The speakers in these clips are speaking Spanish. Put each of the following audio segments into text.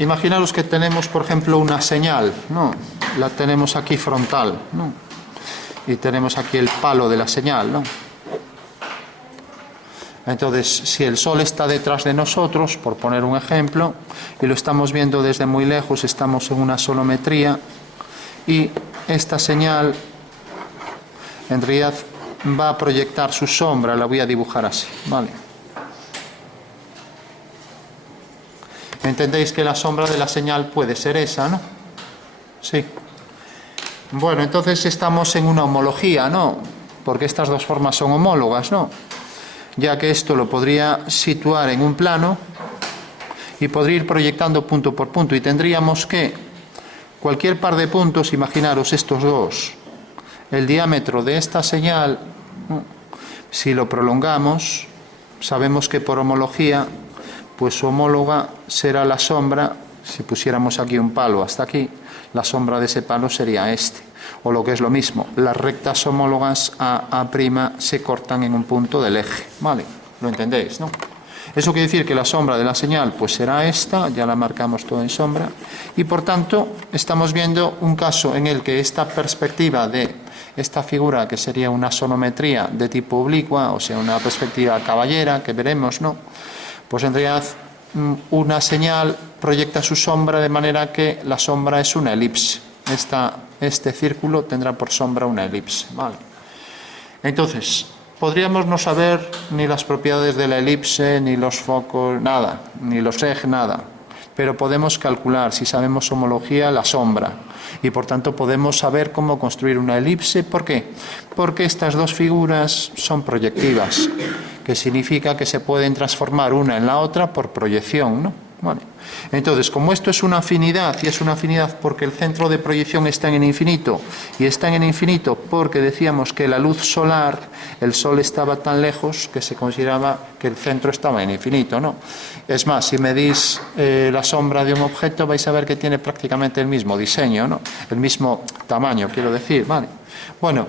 imaginaros que tenemos, por ejemplo, una señal, ¿no? La tenemos aquí frontal, ¿no? Y tenemos aquí el palo de la señal, ¿no? Entonces, si el Sol está detrás de nosotros, por poner un ejemplo, y lo estamos viendo desde muy lejos, estamos en una sonometría, y esta señal, en realidad, va a proyectar su sombra, la voy a dibujar así, ¿vale? ¿Entendéis que la sombra de la señal puede ser esa, no? Sí. Bueno, entonces estamos en una homología, ¿no? Porque estas dos formas son homólogas, ¿no? Ya que esto lo podría situar en un plano y podría ir proyectando punto por punto, y tendríamos que cualquier par de puntos, imaginaros estos dos, el diámetro de esta señal, si lo prolongamos, sabemos que por homología, pues su homóloga será la sombra. Si pusiéramos aquí un palo hasta aquí, la sombra de ese palo sería este. O lo que es lo mismo, las rectas homólogas a' se cortan en un punto del eje, ¿vale? ¿Lo entendéis, no? Eso quiere decir que la sombra de la señal pues será esta, ya la marcamos todo en sombra, y por tanto estamos viendo un caso en el que esta perspectiva de esta figura, que sería una sonometría de tipo oblicua, o sea, una perspectiva caballera, que veremos, ¿no? Pues en realidad una señal proyecta su sombra de manera que la sombra es una elipse. Este círculo tendrá por sombra una elipse, ¿vale? Entonces, podríamos no saber ni las propiedades de la elipse, ni los focos, nada, ni los ejes, nada. Pero podemos calcular, si sabemos homología, la sombra. Y por tanto podemos saber cómo construir una elipse. ¿Por qué? Porque estas dos figuras son proyectivas, que significa que se pueden transformar una en la otra por proyección, ¿no? Vale. Entonces, como esto es una afinidad, y es una afinidad porque el centro de proyección está en el infinito, y está en el infinito porque decíamos que la luz solar, el Sol estaba tan lejos que se consideraba que el centro estaba en el infinito, ¿no? Es más, si medís la sombra de un objeto, vais a ver que tiene prácticamente el mismo diseño, ¿no? El mismo tamaño, quiero decir, ¿vale? Bueno,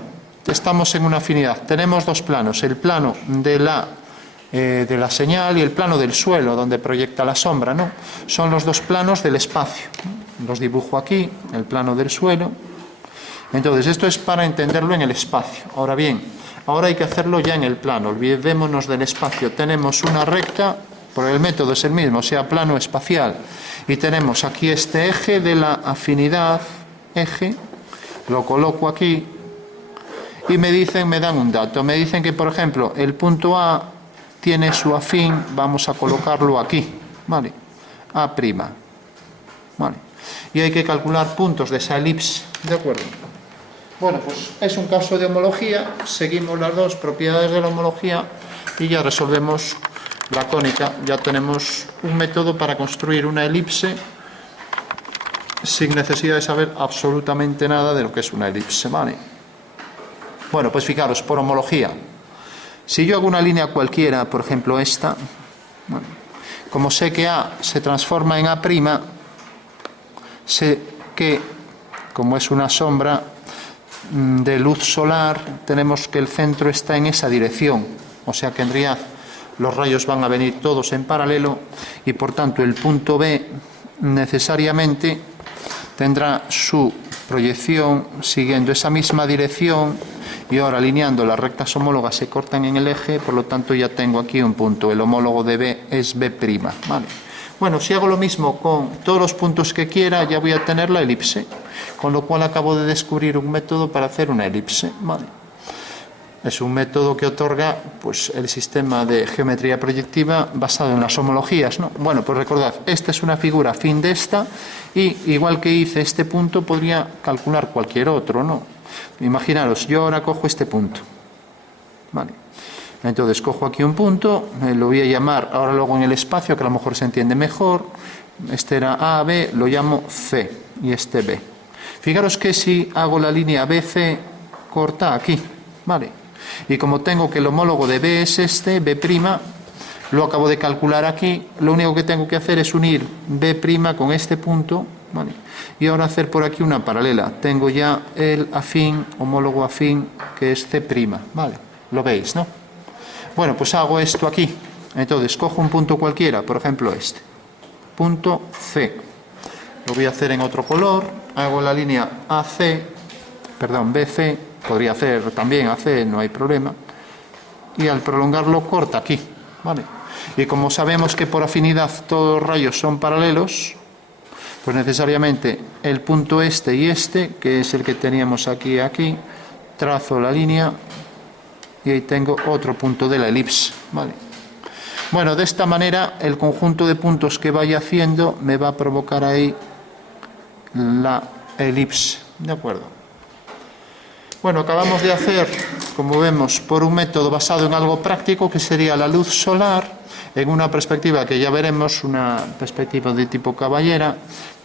estamos en una afinidad. Tenemos dos planos, el plano de la señal y el plano del suelo, donde proyecta la sombra, ¿no? Son los dos planos del espacio. Los dibujo aquí, el plano del suelo. Entonces, esto es para entenderlo en el espacio. Ahora bien, ahora hay que hacerlo ya en el plano. Olvidémonos del espacio. Tenemos una recta, porque el método es el mismo, o sea, plano espacial. Y tenemos aquí este eje de la afinidad, eje, lo coloco aquí, y me dan un dato. Me dicen que, por ejemplo, el punto A tiene su afín, vamos a colocarlo aquí, ¿vale? A', ¿vale? Y hay que calcular puntos de esa elipse, ¿de acuerdo? Bueno, pues es un caso de homología, seguimos las dos propiedades de la homología y ya resolvemos la cónica. Ya tenemos un método para construir una elipse sin necesidad de saber absolutamente nada de lo que es una elipse, ¿vale? Bueno, pues fijaros, por homología. Si yo hago una línea cualquiera, por ejemplo esta, bueno, como sé que A se transforma en A', sé que, como es una sombra de luz solar, tenemos que el centro está en esa dirección. O sea que en realidad los rayos van a venir todos en paralelo y por tanto el punto B necesariamente tendrá su proyección siguiendo esa misma dirección. Y ahora alineando las rectas homólogas se cortan en el eje, por lo tanto ya tengo aquí un punto. El homólogo de B es B', ¿vale? Bueno, si hago lo mismo con todos los puntos que quiera, ya voy a tener la elipse, con lo cual acabo de descubrir un método para hacer una elipse, ¿vale? Es un método que otorga pues, el sistema de geometría proyectiva basado en las homologías, ¿no? Bueno, pues recordad, esta es una figura afín de esta, y igual que hice este punto, podría calcular cualquier otro, ¿no? Imaginaros, yo ahora cojo este punto, ¿vale? Entonces cojo aquí un punto, lo voy a llamar, ahora luego en el espacio, que a lo mejor se entiende mejor, este era A, B, lo llamo C, y este B. Fijaros que si hago la línea BC, corta aquí, ¿vale? Y como tengo que el homólogo de B es este, B', lo acabo de calcular aquí, lo único que tengo que hacer es unir B' con este punto, ¿vale? Y ahora hacer por aquí una paralela. Tengo ya el afín, homólogo afín, que es C', ¿vale? Lo veis, ¿no? Bueno, pues hago esto aquí. Entonces, cojo un punto cualquiera, por ejemplo este. Punto C. lo voy a hacer en otro color, hago la línea BC, podría hacer también AC, no hay problema, y al prolongarlo corta aquí, ¿vale? Y como sabemos que por afinidad todos los rayos son paralelos, pues necesariamente el punto este y este, que es el que teníamos aquí y aquí, trazo la línea y ahí tengo otro punto de la elipse, ¿vale? Bueno, de esta manera el conjunto de puntos que vaya haciendo me va a provocar ahí la elipse, ¿de acuerdo? Bueno, acabamos de hacer, como vemos, por un método basado en algo práctico, que sería la luz solar, en una perspectiva que ya veremos, una perspectiva de tipo caballera,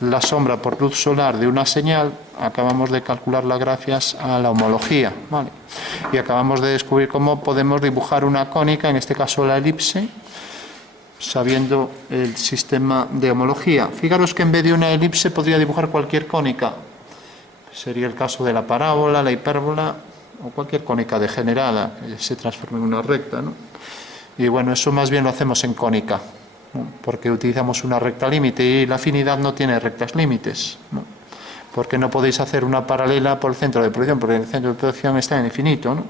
la sombra por luz solar de una señal, acabamos de calcularla gracias a la homología, ¿vale? Y acabamos de descubrir cómo podemos dibujar una cónica, en este caso la elipse, sabiendo el sistema de homología. Fijaros que en vez de una elipse podría dibujar cualquier cónica. Sería el caso de la parábola, la hipérbola o cualquier cónica degenerada que se transforme en una recta, ¿no? Y bueno, eso más bien lo hacemos en cónica, ¿no? Porque utilizamos una recta límite y la afinidad no tiene rectas límites, ¿no? Porque no podéis hacer una paralela por el centro de proyección, porque el centro de proyección está en infinito, ¿no?